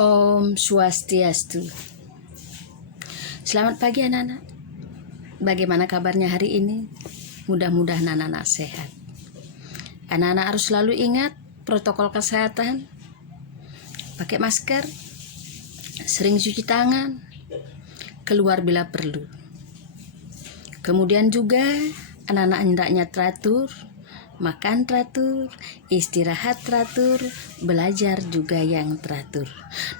Om Swastiastu. Selamat pagi anak-anak. Bagaimana kabarnya hari ini? Mudah-mudahan anak-anak sehat. Anak-anak harus selalu ingat protokol kesehatan. Pakai masker, sering cuci tangan, keluar bila perlu. Kemudian juga anak-anak hendaknya teratur, makan teratur, istirahat teratur, belajar juga yang teratur.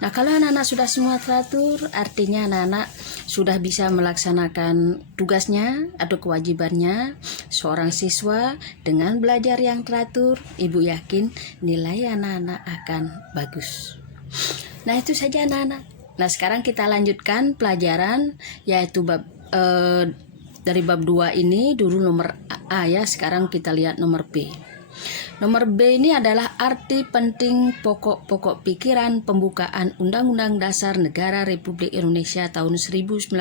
Nah, kalau anak-anak sudah semua teratur, artinya anak-anak sudah bisa melaksanakan tugasnya atau kewajibannya seorang siswa dengan belajar yang teratur. Ibu yakin nilai anak-anak akan bagus. Nah, itu saja anak-anak. Nah, sekarang kita lanjutkan pelajaran yaitu dari bab 2 ini dulu nomor A ya, sekarang kita lihat nomor B. Nomor B ini adalah arti penting pokok-pokok pikiran pembukaan Undang-Undang Dasar Negara Republik Indonesia tahun 1945.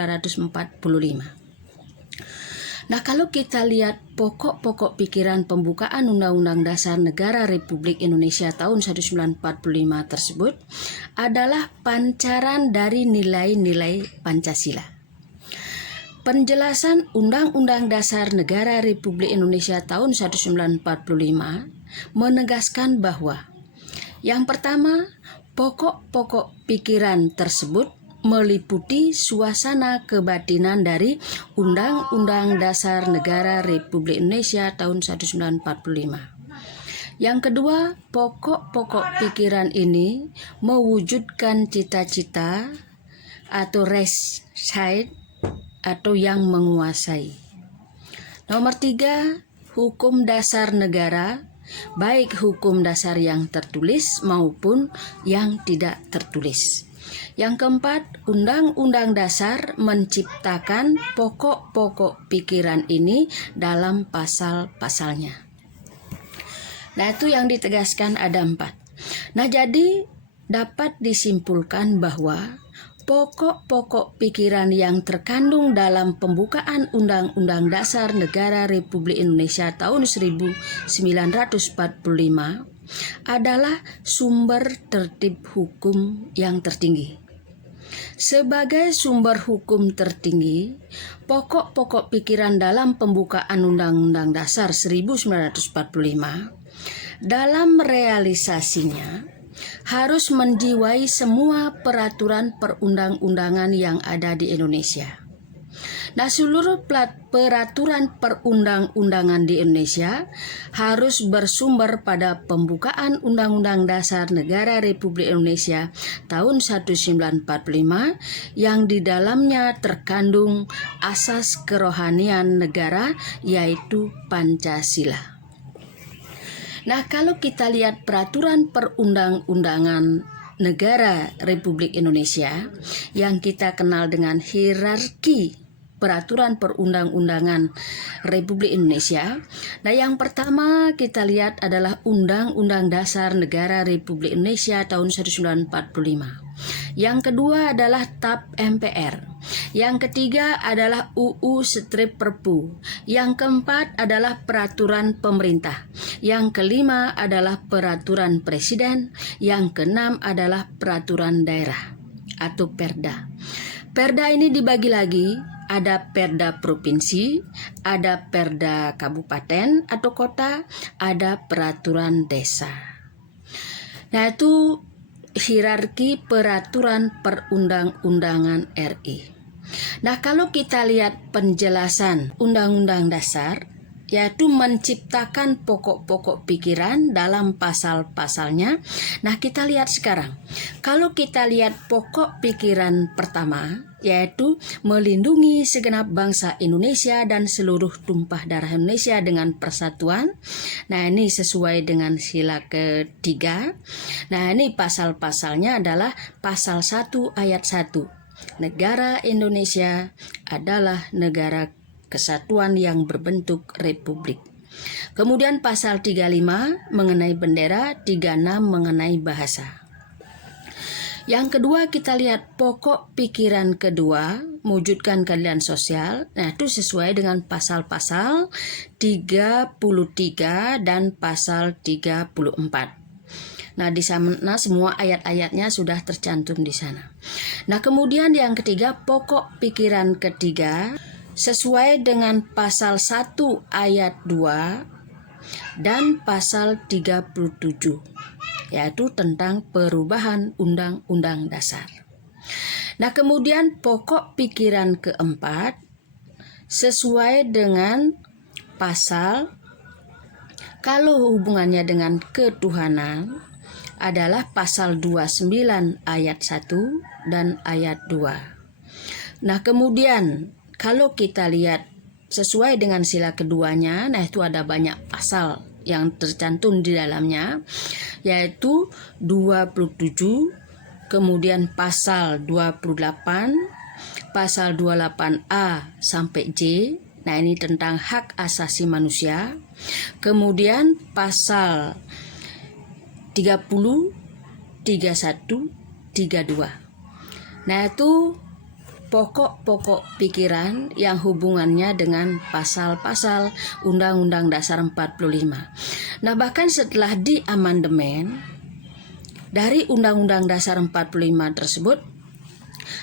Nah, kalau kita lihat pokok-pokok pikiran pembukaan Undang-Undang Dasar Negara Republik Indonesia tahun 1945 tersebut adalah pancaran dari nilai-nilai Pancasila. Penjelasan Undang-Undang Dasar Negara Republik Indonesia tahun 1945 menegaskan bahwa yang pertama, pokok-pokok pikiran tersebut meliputi suasana kebatinan dari Undang-Undang Dasar Negara Republik Indonesia tahun 1945. Yang kedua, pokok-pokok pikiran ini mewujudkan cita-cita atau res side atau yang menguasai. Nomor 3, hukum dasar negara, baik hukum dasar yang tertulis maupun yang tidak tertulis. Yang keempat, Undang-Undang Dasar menciptakan pokok-pokok pikiran ini dalam pasal-pasalnya. Nah, itu yang ditegaskan ada 4. Nah, jadi dapat disimpulkan bahwa pokok-pokok pikiran yang terkandung dalam pembukaan Undang-Undang Dasar Negara Republik Indonesia tahun 1945 adalah sumber tertib hukum yang tertinggi. Sebagai sumber hukum tertinggi, pokok-pokok pikiran dalam pembukaan Undang-Undang Dasar 1945 dalam realisasinya harus menjiwai semua peraturan perundang-undangan yang ada di Indonesia. Nah, seluruh peraturan perundang-undangan di Indonesia harus bersumber pada pembukaan Undang-Undang Dasar Negara Republik Indonesia tahun 1945 yang di dalamnya terkandung asas kerohanian negara yaitu Pancasila. Nah, kalau kita lihat peraturan perundang-undangan negara Republik Indonesia yang kita kenal dengan hierarki peraturan perundang-undangan Republik Indonesia. Nah, yang pertama kita lihat adalah Undang-Undang Dasar Negara Republik Indonesia tahun 1945. Yang kedua adalah TAP MPR. Yang ketiga adalah UU/Perpu. Yang keempat adalah peraturan pemerintah. Yang kelima adalah peraturan presiden. Yang keenam adalah peraturan daerah atau Perda. Perda ini dibagi lagi, ada Perda provinsi, ada Perda kabupaten atau kota, ada peraturan desa. Nah, itu hierarki peraturan perundang-undangan RI. Nah, kalau kita lihat penjelasan Undang-Undang Dasar, yaitu menciptakan pokok-pokok pikiran dalam pasal-pasalnya. Nah, kita lihat sekarang. Kalau kita lihat pokok pikiran pertama, yaitu melindungi segenap bangsa Indonesia dan seluruh tumpah darah Indonesia dengan persatuan. Nah, ini sesuai dengan sila ketiga. Nah, ini pasal-pasalnya adalah pasal 1 ayat 1. Negara Indonesia adalah negara kesatuan yang berbentuk republik. Kemudian pasal 35 mengenai bendera, 36 mengenai bahasa. Yang kedua kita lihat pokok pikiran kedua, mewujudkan keadilan sosial. Nah, itu sesuai dengan pasal-pasal 33 dan pasal 34. Nah, di sana semua ayat-ayatnya sudah tercantum di sana. Nah, kemudian yang ketiga, pokok pikiran ketiga sesuai dengan pasal 1 ayat 2 dan pasal 37, yaitu tentang perubahan Undang-Undang Dasar. Nah, kemudian pokok pikiran keempat sesuai dengan pasal, kalau hubungannya dengan ketuhanan, adalah pasal 29 ayat 1 dan ayat 2. Nah, kemudian kalau kita lihat sesuai dengan sila keduanya, nah itu ada banyak pasal yang tercantum di dalamnya, yaitu 27, kemudian pasal 28, pasal 28A sampai J. Nah, ini tentang hak asasi manusia. Kemudian pasal 30, 31, 32. Nah, itu pokok-pokok pikiran yang hubungannya dengan pasal-pasal Undang-Undang Dasar 45. Nah, bahkan setelah diamandemen dari Undang-Undang Dasar 45 tersebut,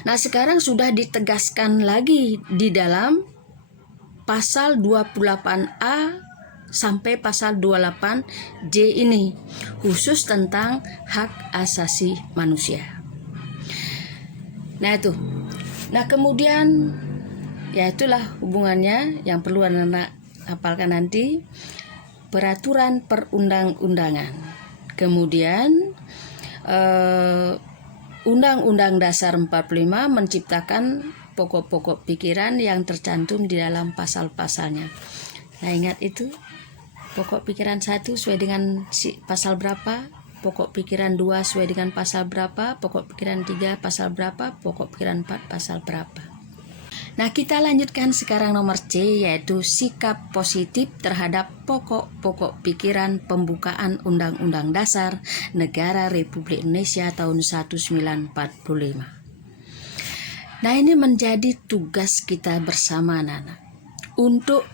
nah sekarang sudah ditegaskan lagi di dalam pasal 28A sampai pasal 28J ini, khusus tentang hak asasi manusia. Nah itu. Nah kemudian ya itulah hubungannya yang perlu anak-anak hafalkan nanti, peraturan perundang-undangan. Kemudian Undang-Undang Dasar 45 menciptakan pokok-pokok pikiran yang tercantum di dalam pasal-pasalnya. Nah, ingat itu, pokok pikiran 1 sesuai dengan pasal berapa, pokok pikiran 2 sesuai dengan pasal berapa, pokok pikiran 3 pasal berapa, pokok pikiran 4 pasal berapa. Nah, kita lanjutkan sekarang nomor C, yaitu sikap positif terhadap pokok-pokok pikiran pembukaan Undang-Undang Dasar Negara Republik Indonesia tahun 1945. Nah, ini menjadi tugas kita bersama anak-anak untuk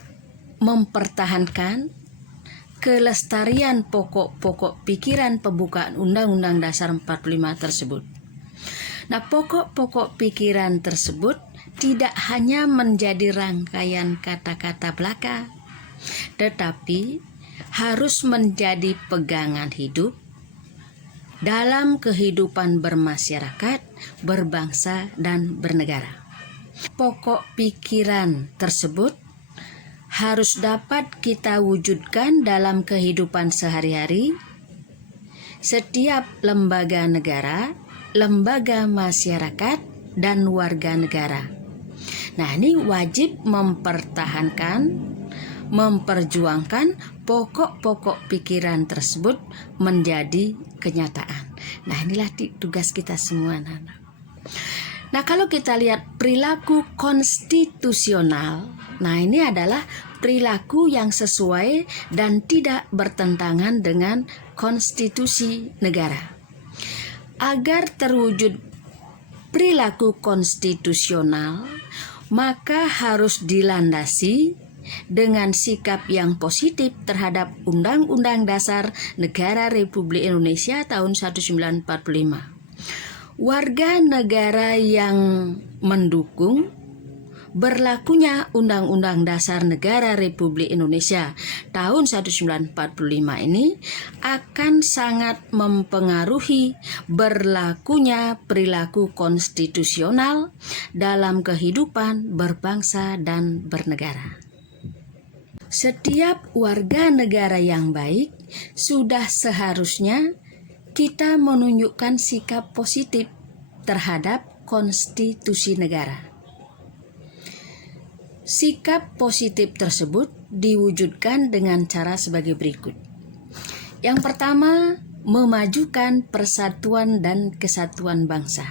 mempertahankan kelestarian pokok-pokok pikiran pembukaan Undang-Undang Dasar 45 tersebut. Nah, pokok-pokok pikiran tersebut tidak hanya menjadi rangkaian kata-kata belaka, tetapi harus menjadi pegangan hidup dalam kehidupan bermasyarakat, berbangsa, dan bernegara. Pokok pikiran tersebut harus dapat kita wujudkan dalam kehidupan sehari-hari setiap lembaga negara, lembaga masyarakat, dan warga negara. Nah, ini wajib mempertahankan, memperjuangkan pokok-pokok pikiran tersebut menjadi kenyataan. Nah, inilah tugas kita semua, anak-anak. Nah, kalau kita lihat perilaku konstitusional, nah ini adalah perilaku yang sesuai dan tidak bertentangan dengan konstitusi negara. Agar terwujud perilaku konstitusional, maka harus dilandasi dengan sikap yang positif terhadap Undang-Undang Dasar Negara Republik Indonesia tahun 1945. Warga negara yang mendukung berlakunya Undang-Undang Dasar Negara Republik Indonesia tahun 1945 ini akan sangat mempengaruhi berlakunya perilaku konstitusional dalam kehidupan berbangsa dan bernegara. Setiap warga negara yang baik sudah seharusnya kita menunjukkan sikap positif terhadap konstitusi negara. Sikap positif tersebut diwujudkan dengan cara sebagai berikut. Yang pertama, memajukan persatuan dan kesatuan bangsa.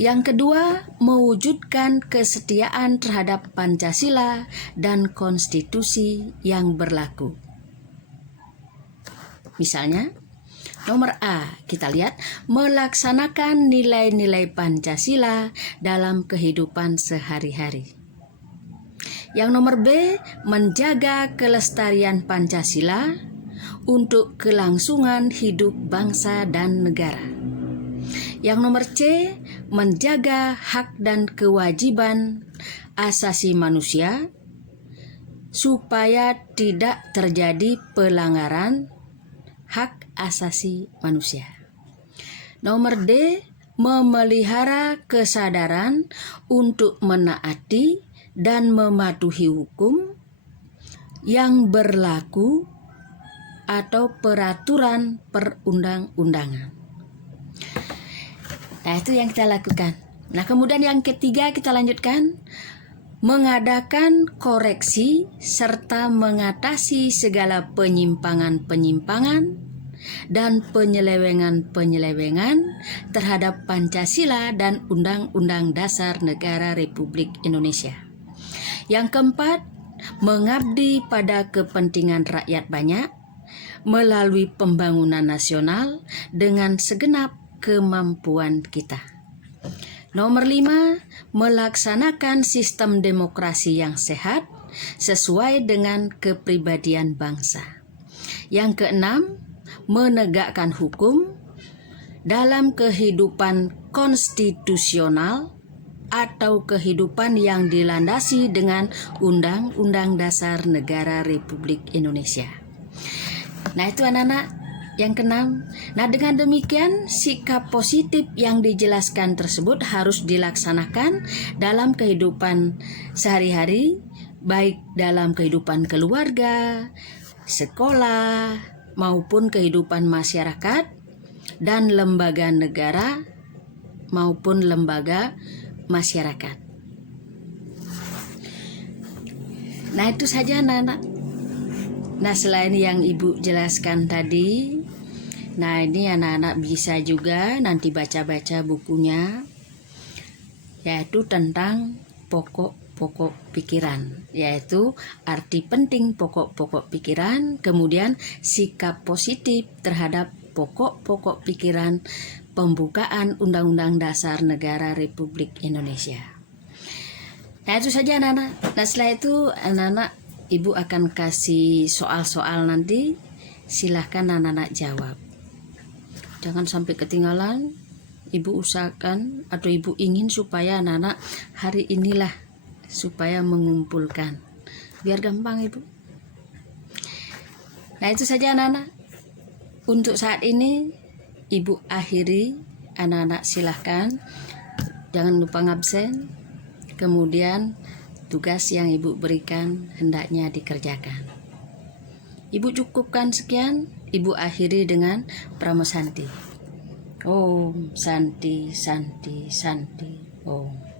Yang kedua, mewujudkan kesetiaan terhadap Pancasila dan konstitusi yang berlaku. Misalnya, nomor A, kita lihat melaksanakan nilai-nilai Pancasila dalam kehidupan sehari-hari. Yang nomor B, menjaga kelestarian Pancasila untuk kelangsungan hidup bangsa dan negara. Yang nomor C, menjaga hak dan kewajiban asasi manusia supaya tidak terjadi pelanggaran hak asasi manusia. Nomor D, memelihara kesadaran untuk menaati dan mematuhi hukum yang berlaku atau peraturan perundang-undangan. Nah, itu yang kita lakukan. Nah, kemudian yang ketiga kita lanjutkan, mengadakan koreksi serta mengatasi segala penyimpangan-penyimpangan dan penyelewengan-penyelewengan terhadap Pancasila dan Undang-Undang Dasar Negara Republik Indonesia. Yang keempat, mengabdi pada kepentingan rakyat banyak melalui pembangunan nasional dengan segenap kemampuan kita. Nomor 5, melaksanakan sistem demokrasi yang sehat sesuai dengan kepribadian bangsa. Yang keenam, menegakkan hukum dalam kehidupan konstitusional atau kehidupan yang dilandasi dengan Undang-Undang Dasar Negara Republik Indonesia. Nah, itu anak-anak yang keenam. Nah, dengan demikian sikap positif yang dijelaskan tersebut harus dilaksanakan dalam kehidupan sehari-hari, baik dalam kehidupan keluarga, sekolah, maupun kehidupan masyarakat dan lembaga negara maupun lembaga masyarakat. Nah, itu saja anak-anak. Nah, selain yang Ibu jelaskan tadi, nah ini anak-anak bisa juga nanti baca-baca bukunya, yaitu tentang pokok-pokok pikiran, yaitu arti penting pokok-pokok pikiran, kemudian sikap positif terhadap pokok-pokok pikiran pembukaan Undang-Undang Dasar Negara Republik Indonesia. Nah, itu saja anak-anak. Nah, setelah itu anak-anak Ibu akan kasih soal-soal nanti, silahkan anak-anak jawab. Jangan sampai ketinggalan. Ibu usahakan atau Ibu ingin supaya anak-anak hari inilah supaya mengumpulkan. Biar gampang Ibu. Nah, itu saja anak-anak. Untuk saat ini Ibu akhiri, anak-anak silahkan. Jangan lupa ngabsen. Kemudian tugas yang Ibu berikan hendaknya dikerjakan. Ibu cukupkan sekian. Ibu akhiri dengan Pramo Santi. Om Santi Santi Santi Om.